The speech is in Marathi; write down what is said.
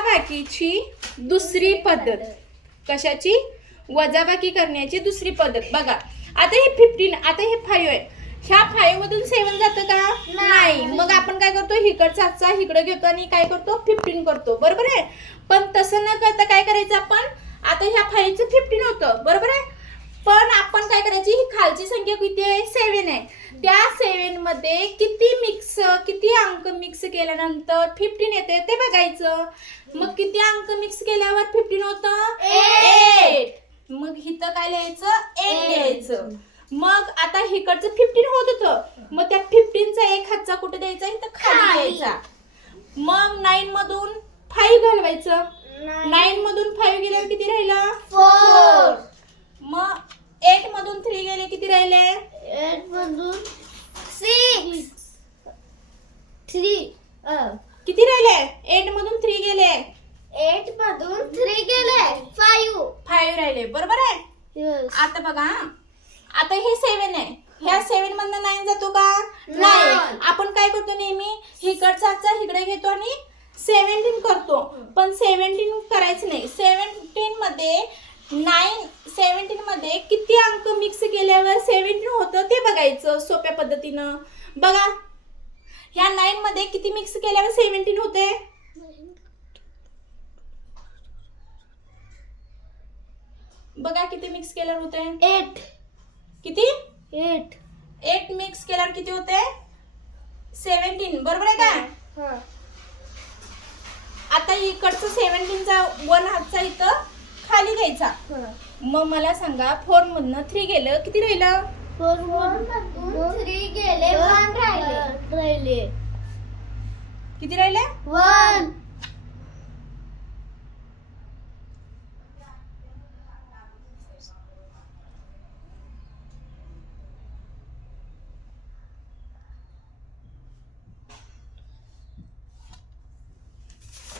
वजाबाकीची दुसरी पद्धत. कशाची? वजाबाकी करण्याची दुसरी पद्धत. बघा आता हे 15, आता हे 5 आहे. ह्या 5 मधून 7 जातं का? नाही. मग आपण काय करतो, इकडचा हातचा इकडे घेतो आणि काय करतो, 15 करतो. बरोबर आहे. पण तसं न करता काय करायचं आपण, आता ह्या 5चं 15 होतं. बरोबर आहे. पण आपण काय करायची, ही खालची संख्या किती आहे, 7 आहे. त्या 7 मध्ये किती अंक मिक्स केल्यानंतर 15 येते ते बघायचं. मग किती अंक मिक्स केल्यावर 15 होतं? 8. मग इथं काय लिहायचं, 8 लिहायचं. मग आता इकडचं 15 होत होतं. मग त्या 15चा एक हातचा कुठे द्यायचा, इथं खाली द्यायचा. मग 9 मधून 5 घालवायचं. 9 मधून 5 गेल्यावर किती राहिला, 4. मग 8 मधून 3 गेले, किती राहिले, 8 मधून 6 3 किती राहिले, 8 मधून 3 गेले, 8 मधून 3 गेले 5 राहिले. बरोबर आहे. Yes. आता बघा, आता हे 7 आहे. ह्या 7 मधनं 9 जातो का? नाही. आपण काय करतो, नेहमी इकडचा हातचा इकडे घेतो आणि 17 करतो. पण 17 करायचं नाही. 17 मध्ये किती अंक मिक्स केल्यावर 17 होतं ते बघायचं सोप्या पद्धतीनं. बघा ह्या 9 मध्ये किती मिक्स केल्यावर 17 होते, बघा किती मिक्स केल्यावर होते, 8 किती, 8 8 मिक्स केल्यावर किती होते, 17. बरोबर आहे का? आता इकडचं 17चा 1 हातचा इथं खाली द्यायचा. मग मला सांगा 4 मधनं 3 गेलं, किती राहिलं, 4 मधून 3 गेले 1 राहिले किती राहिले, 1.